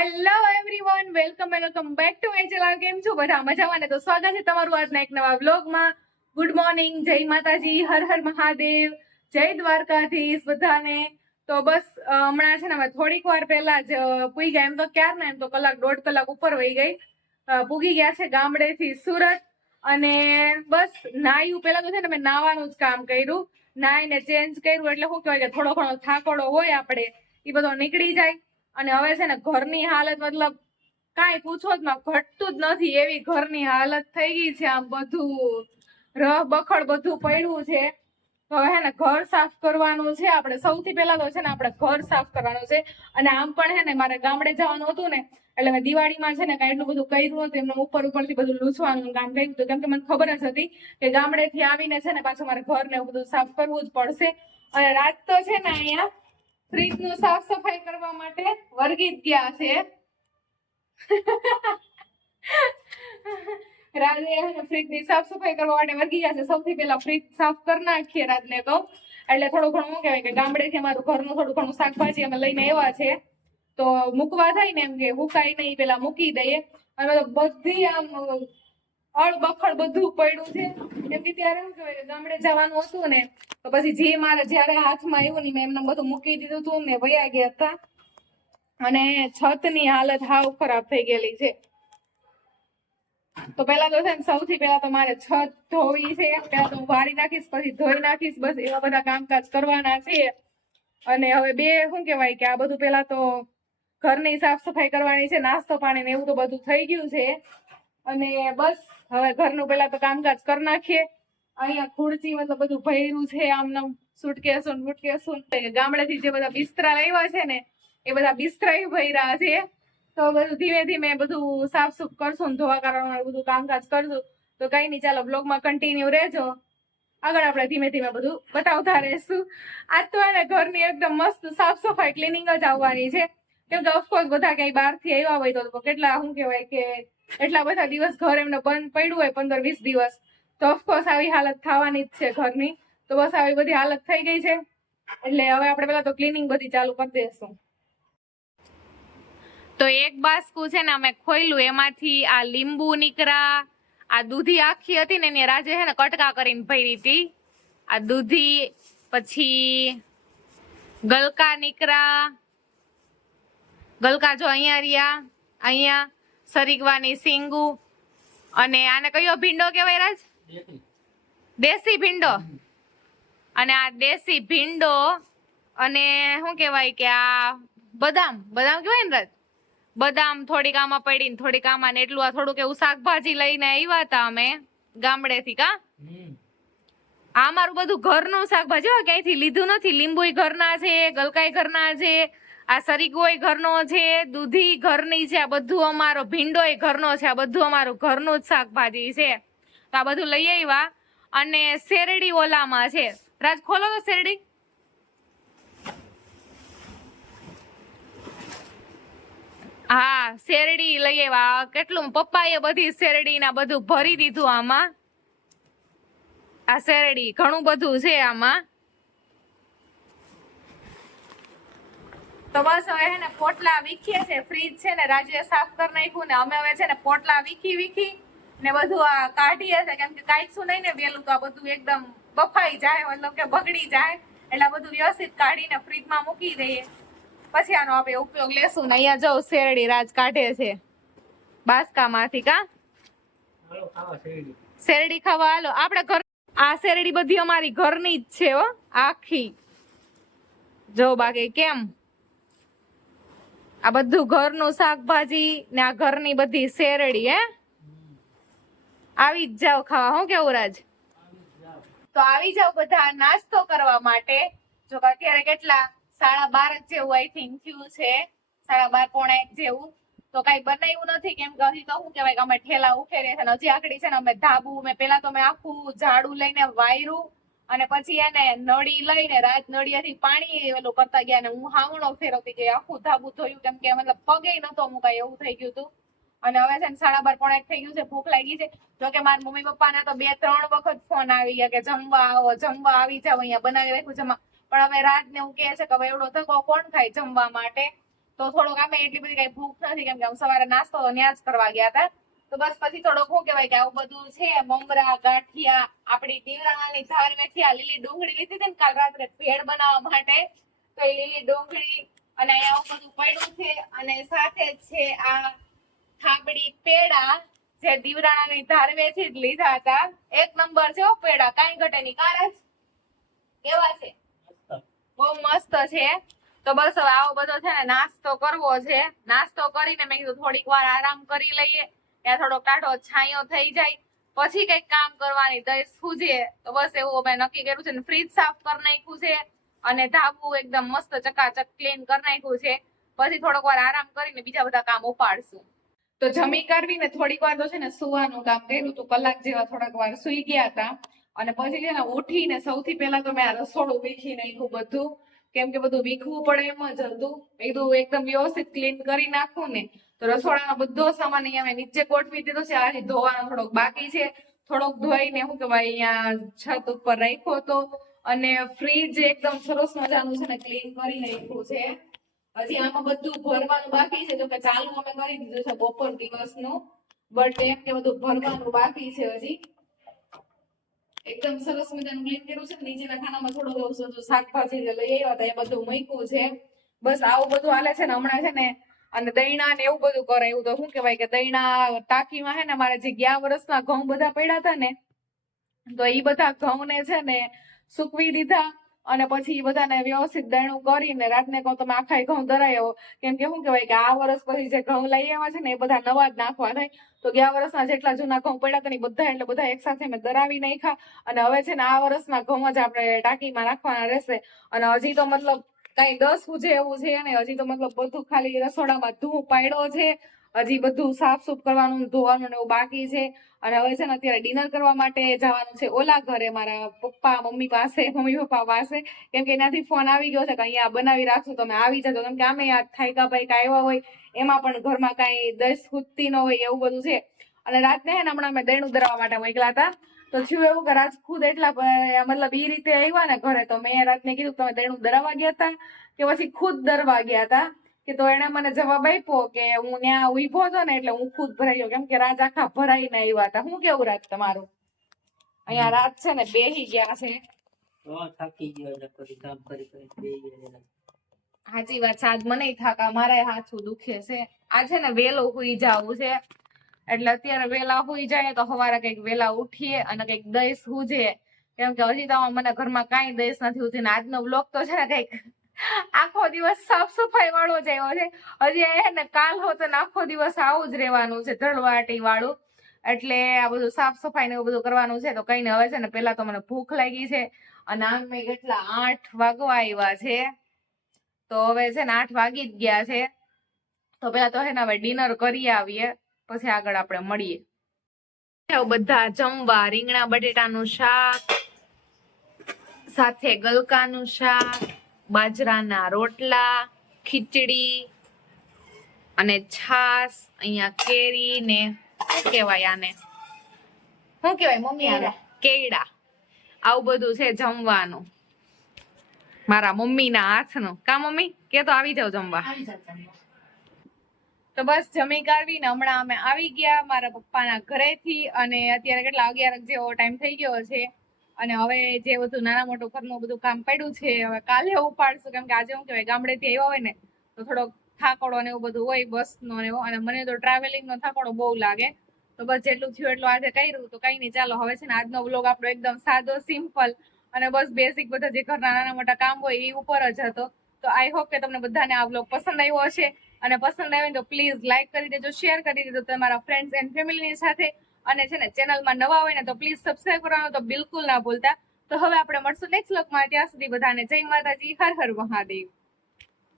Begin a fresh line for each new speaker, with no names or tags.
Hello everyone welcome and welcome back to my channel કેમ છો બધા? મજામાં ને? તો સ્વાગત છે તમારું આજના એક નવા વ્લોગમાં ગુડ મોર્નિંગ જય માતાજી, હર હર મહાદેવ, જય દ્વારકાધીશ બધાને. તો બસ હમણાં છે ને થોડીક વાર પહેલા જ પૂઈ ગયા. એમ તો ક્યાર ને એમ તો કલાક, દોઢ કલાક ઉપર વહી ગઈ. પૂગી ગયા છે ગામડેથી સુરત. અને બસ, નાયું, પહેલા તો છે ને મેં નાવાનું જ કામ કર્યું. નાઈને ચેન્જ કર્યું. એટલે શું કહેવાય કે થોડો ઘણો થાકોડો હોય આપણે એ બધો નીકળી જાય. અને હવે છે ને ઘરની હાલત મતલબ કાંઈ પૂછો જ ઘટતું જ નથી એવી ઘરની હાલત થઈ ગઈ છે આમ બધું. રહ બખડ બધું પડ્યું છે. તો હે ને ઘર સાફ કરવાનું છે. આપણે સૌથી પહેલા તો છે ને આપણે ઘર સાફ કરવાનું છે. અને આમ પણ હે ને મારે ગામડે જવાનું હતું ને, એટલે મેં દિવાળીમાં છે ને કાંઈ એટલું બધું કર્યું હતું એમને ઉપર ઉપરથી બધું લૂછવાનું કામ કર્યું હતું. કેમ કે મને ખબર જ હતી કે ગામડેથી આવીને છે ને પાછું મારે ઘર ને એવું બધું સાફ કરવું જ પડશે. અને રાત તો છે ને અહીંયા ફ્રીજનું સાફ સફાઈ કરવા માટે વર્ગીત ગયા છે. રાજે ફ્રીજની સાફ સફાઈ કરવા માટે વર્ગી ગયા છે. સૌથી પહેલા ફ્રીજ સાફ કરી નાખીએ રાતને તો એટલે થોડું ઘણું શું કહેવાય કે ગામડેથી અમારું ઘરનું થોડું ઘણું શાકભાજી અમે લઈને આવ્યા છે. તો મૂકવા થાય ને એમ કે હુકાય નહીં, પેલા મૂકી દઈએ. અને બધી આમ અળબખડ બધું પડ્યું છે. કેમ કે ત્યારે શું કહેવાય ગામડે જવાનું હતું ને, તો પછી જે મારે જ્યારે હાથમાં આવ્યું ને મેં એમને બધું મૂકી દીધું હતું ને વયા ગયા હતા. અને છતની હાલત હાવ ખરાબ થઈ ગયેલી છે. તો પેલા તો છે ને સૌથી પહેલા તો મારે છત ધોવી છે પેલા તો વારી નાખીશ, પછી ધોઈ નાખીશ, બસ એવા બધા કામકાજ કરવાના છે. અને હવે બે, શું કહેવાય કે આ બધું પેલા તો ઘરની સાફ સફાઈ કરવાની છે, નાસ્તો પાણી ને એવું તો બધું થઈ ગયું છે. અને બસ, હવે ઘરનું પેલા તો કામકાજ કરી નાખીએ. અહીંયા ખુરચી મતલબ બધું ભર્યું છે, આમનામ સુટકેસો મુટકેસો ગામડેથી જે બધા બિસ્તરા લાવ્યા છે ને, એ બધા બિસ્તરા ભર્યા છે. તો બધું ધીમે ધીમે બધું સાફ સુફ કરશું ધોવા કરવાનું બધું કામકાજ કરશું. તો કઈ નહીં, ચાલો બ્લોગમાં કન્ટિન્યુ રહેજો. આગળ આપણે ધીમે ધીમે બધું બતાવતા રહેશું. આજ તો એને ઘરની એકદમ મસ્ત સાફ સફાઈ ક્લિનિંગ જ આવવાની છે. કેમ કે ઓફકોર્સ બધા ક્યાંય બહારથી આવ્યા હોય તો કેટલા, શું કહેવાય કે એટલા બધા દિવસ ઘર એમને બંધ પડ્યું હોય, પંદર વીસ દિવસ. તો ઓફકોર્સ આવી હાલત થવાની જ છે ઘરની. તો બસ આવી બધી હાલત થઈ ગઈ છે. એટલે હવે આપણે પેલા તો ક્લિનિંગ બધી ચાલુ કરી દઈશું તો એક બાસ્કુ છે ને અમે ખોયલું, એમાંથી આ લીંબુ નીકળ્યા, આ દૂધી આખી હતી ને એની રાજે છે ને કટકા કરીને ભરી હતી. આ દૂધી, પછી ગલકા નીકળ્યા. ગલકા જો અહીંયા રહ્યા, અહીંયા સરીગવાની સિંગુ અને આને કયો ભીંડો કહેવાય રાજ? દેશી ભીંડો. અને આ દેશી ભીંડો અને શું કહેવાય કે આ બદામ બદામ કહેવાય ને રાજ? બદામ થોડીક આમાં પડીને થોડીક આમાં ને એટલું આ થોડુંક એવું શાકભાજી લઈને આવ્યા હતા અમે ગામડેથી કા? આ મારું બધું ઘરનું શાકભાજી હોય ક્યાંયથી લીધું નથી. લીંબુય ઘરના છે ગલકાઈ ઘરના છે આ સરીગોય ઘરનો છે, દૂધી ઘરની છે, આ બધું અમારો, ભીંડોય ઘરનો છે, આ બધું અમારું ઘરનું જ શાકભાજી છે. તો આ બધું લઈ આવ્યા અને શેરડી ઓલામાં છે. રાજ, ખોલો તો શેરડી. હા, શેરડી લઈ આવ્યા. કેટલું પપ્પાએ બધી શેરડીના બધું ભરી દીધું આમાં. આ શેરડી ઘણું બધું છે આમાં. તો બસ હવે હે ને પોટલા વીખીએ છે ફ્રીજ છે ને રાજુએ સાફ કરી નાખ્યું ને અમે હવે છે ને પોટલા વીખી વીખી ને બધું આ કાઢીએ છે. કેમ કે કાઢશું નહીં ને વેલું તો આ બધું એકદમ બફાઈ જાય મતલબ કે બગડી જાય. એટલે આ બધું વ્યવસ્થિત કાઢીને ફ્રીજમાં મૂકી દઈએ. પછી આનો આપણે ઉપયોગ લેશું ને અહીંયા જો શેરડી રાજ કાઢે છે બાસકામાંથી કા? શેરડી ખાવા હાલો. આપણે ઘર આ શેરડી બધી અમારી ઘરની જ છે હો આખી. જો બાકી કેમ? આ બધું ઘરનું શાકભાજી ને આ ઘરની બધી શેરડી, હે? આવી જ જાવ ખાવા. હું કેવું, રાજ? તો આવી જાવ બધા નાસ્તો કરવા માટે. જો કે અત્યારે કેટલા? સાડા બાર જેવું આઈ થિંક થયું છે. સાડા બાર પોણા એક જેવું. તો કઈ બનાવ્યું નથી, કેમ કે હજી તો શું કેવાય કે અમે ઠેલા ઉખેરીએ છે ને હજી આકડી છે ને અમે ધાબુ, મેં પેલા તો મેં આખું ઝાડુ લઈને વાયરું અને પછી એને નળી લઈને રાત નળિયાથી પાણી ઓલું કરતા ગયા અને હું હાવણો ફેરવતી ગઈ, આખું ધાબુ થયું કેમ કે મતલબ પગે નતો મુકાય એવું થઈ ગયું હતું અને હવે છે ને સાડા બાર પોણા થઈ ગયું છે, ભૂખ લાગી છે. જો કે મારા મમ્મી પપ્પાને તો બે ત્રણ વખત ફોન આવી ગયા કે જમવા આવો, જમવા આવી જાવ, અહીંયા બનાવી રાખ્યું જમવા. પણ હવે રાત ને એવું કહે છે કે હવે એવડો ધક્કો કોણ ખાય જમવા માટે? તો થોડુંક આમે એટલી બધી કઈ ભૂખ નથી, કેમ કે અમે સવારે નાસ્તો તો ત્યાં જ કરવા ગયા હતા. તો બસ પછી થોડોક શું કહેવાય કે આવું બધું છે મમરા ગાંઠિયા આપણી દીવરાણાની ધાર મેથી આ લીલી ડુંગળી લીધી હતી ને કાલ રાત્રે ભેળ બનાવવા માટે તો એ લીલી ડુંગળી અને અહીંયા આવું બધું પડ્યું છે અને સાથે છે આ થાબડી પેડા જે દીવરાણાની ધારવેથી જ લીધા હતા. એક નંબર છે પેડા કાંઈ ઘટે નહીં. જ કેવા છે? બહુ મસ્ત છે. તો બસ હવે આવો બધો છે ને નાસ્તો કરવો છે. નાસ્તો કરીને મેં કીધું થોડીક વાર આરામ કરી લઈએ. ત્યાં થોડો કાઢો, છાંયો થઈ જાય. પછી કંઈક કામ કરવાની દઈ સૂજે. તો બસ એવું અમે નક્કી કર્યું છે ફ્રીજ સાફ કરી નાખ્યું છે અને ધાબુ એકદમ મસ્ત ચકાચક ક્લીન કરી નાખ્યું છે. પછી થોડોક વાર આરામ કરીને બીજા બધા કામ ઉપાડશું. તો જમી કરવીને થોડીક વાર તો છે ને સુવાનું કામ કર્યું તું કલાક જેવા થોડાક વાર સુઈ ગયા હતા. અને પછી છે ને ઉઠીને સૌથી પહેલા તો મેં આ રસોડું વીખી નાખ્યું બધું. કેમ કે બધું વીખવું પડે એમ જ હતું. કીધું એકદમ વ્યવસ્થિત ક્લીન કરી નાખું ને, તો રસોડાનો બધો સામાન અહીંયા નીચે ગોઠવી દીધો છે. આજે ધોવાનો થોડોક બાકી છે. થોડોક ધોઈને શું કહેવાય અહીંયા છત ઉપર રાખ્યો હતો અને ફ્રીજ એકદમ સરસ મજાનું છે ને ક્લીન કરી નાખ્યું છે. હજી આમાં બધું ભરવાનું બાકી છે. તો કે ચાલુ અમે કરી દીધું છે બપોર દિવસનું બટ એમ કે બધું ભરવાનું બાકી છે હજી. એકદમ સરસ મજાનું ક્લીન કર્યું છે નીચેના ખાનામાં થોડું એવું શાકભાજી લઈ આવ્યા હતા એ બધું મૂક્યું છે. બસ આવું બધું હાલે છે ને હમણાં છે ને, અને દૈણા ને એવું બધું કરે, એવું તો શું કહેવાય કે દૈણા ટાંકીમાં હે ને મારે જે ગયા વર્ષના ઘઉં બધા પડ્યા હતા ને, તો એ બધા ઘઉં ને છે ને સૂકવી દીધા. અને પછી એ બધાને વ્યવસ્થિત દયણું કરીને રાતને કહું તમે આખા ઘઉં ધરાઈ આવો. કેમ કે શું કહેવાય કે આ વર્ષ પછી જે ઘઉં લઈ આવ્યા છે ને એ બધા નવા જ નાખવા થાય. તો ગયા વર્ષના જેટલા જૂના ઘઉં પડ્યા હતા બધા એટલે બધા એકસાથે મેં દરાવી નાખ્યા. અને હવે છે ને આ વર્ષના ઘઉં જ આપણે ટાંકીમાં રાખવાના રહેશે. અને હજી તો મતલબ કઈ દસ પૂજે એવું છે ને હજી તો મતલબ બધું ખાલી રસોડામાં ધૂ પાડ્યો છે. હજી બધું સાફ સૂફ કરવાનું, ધોવાનું એવું બાકી છે. અને હવે છે ને અત્યારે ડિનર કરવા માટે જવાનું છે ઓલા ઘરે મારા પપ્પા, મમ્મી પાસે, મમ્મી પપ્પા પાસે. કેમ કે એનાથી ફોન આવી ગયો છે કે અહીંયા બનાવી રાખશું, તમે આવી જજો. કેમ કે આમે આ થાયકા ભાઈ આવ્યા હોય, એમાં પણ ઘરમાં કાંઈ દસ ખૂદતી ન હોય એવું બધું છે. અને રાતને હે ને હમણાં અમે દૈણું ધરાવવા માટે મોકલા હતા. તો થયું એવું કે રાજ ખુદ એટલા મતલબ એ રીતે આવ્યા ને ઘરે, તો મેં રાતને કીધું તમે દૈણું દરવા ગયા હતા કે પછી ખુદ દરવા ગયા હતા. કે તો એને મને જવાબ આપ્યો કે હું ત્યાં ઊભો હતો ને એટલે હું ખુદ ભરાઈ ગયો. કેમ કે રાજ આખા ભરાઈને આવ્યા હતા. હું કેવું રાત તમારું? અહીંયા રાત છે ને બેહી ગયા છે.
થાકી ગયો કામ કરી કરી
સાચી વાત છે. આજ મને થાકા મારા હાથું દુખે છે. આ છે ને વેલો હુઈ જાવું છે. એટલે અત્યારે વેલા હુઈ જાય તો સવારે કંઈક વેલા ઉઠીએ અને કંઈક દઈશ હુજે. કેમ કે હજી તો મને ઘરમાં કાંઈ દઈશ નથી હોતી ને આજનો બ્લોક તો છે ને કંઈક આખો દિવસ સાફ સફાઈ વાળો જ આવ્યો છે. હજી હે ને, કાલ હોતો ને આખો દિવસ આવું જ રહેવાનું છે, ધળવાટી વાળું. એટલે આ બધું સાફ સફાઈ ને એવું બધું કરવાનું છે, તો કઈ ને હવે છે ને પેલા તો મને ભૂખ લાગી છે અને આમ મેં કેટલા, આઠ વાગવા આવ્યા છે. તો હવે છે ને આઠ વાગી જ ગયા છે. તો પેલા તો હે ને હવે ડિનર કરી આવીએ, પછી આગળ આપણે મળીએ. બધા જમવા, રીંગણા, બટેટાનું શાક, સાથે ગલકાનું શાક બાજરાના રોટલા ખીચડી અને છાસ અહીંયા કેરી ને શું કહેવાય આને? શું કહેવાય મમ્મી આને? કેળા. આવું બધું છે જમવાનું. મારા મમ્મીના હાથનું. કા મમ્મી? કે તો આવી જાવ જમવા. તો બસ જમી કાઢવીને હમણાં અમે આવી ગયા મારા પપ્પાના ઘરેથી અને અત્યારે કેટલા અગિયાર જેવો ટાઈમ થઈ ગયો છે. અને હવે જે બધું નાના મોટું ઘરનું બધું કામ પડ્યું છે, હવે કાલે ઉપાડશું. કેમ કે આજે હું કહેવાય ગામડેથી આવ્યા હોય ને, તો થોડોક થાકોડો ને એવું બધું હોય, બસનો ને એવો. અને મને તો ટ્રાવેલિંગ નો થાકોડો બહુ લાગે. તો બસ જેટલું થયું એટલું આજે કર્યું. તો કઈ નહીં, ચાલો, હવે છે ને આજનો બ્લોગ આપણો એકદમ સાદો સિમ્પલ અને બસ બેસિક બધા જે ઘરના નાના મોટા કામ હોય એ ઉપર જ હતો. તો આઈ હોપ કે તમને બધાને આ બ્લોગ પસંદ આવ્યો હશે. અને પસંદ આવે તો પ્લીઝ લાઈક કરી દેજો શેર કરી દેજો તમારા ફ્રેન્ડ્સ એન્ડ ફેમિલીની સાથે. અને છે ને, ચેનલમાં નવા હોય ને, તો પ્લીઝ સબસ્ક્રાઇબ કરવાનું તો બિલકુલ ના ભૂલતા. તો હવે આપણે મળશું નેક્સ્ટ લોકમાં ત્યાં સુધી બધાને જય માતાજી, હર હર મહાદેવ.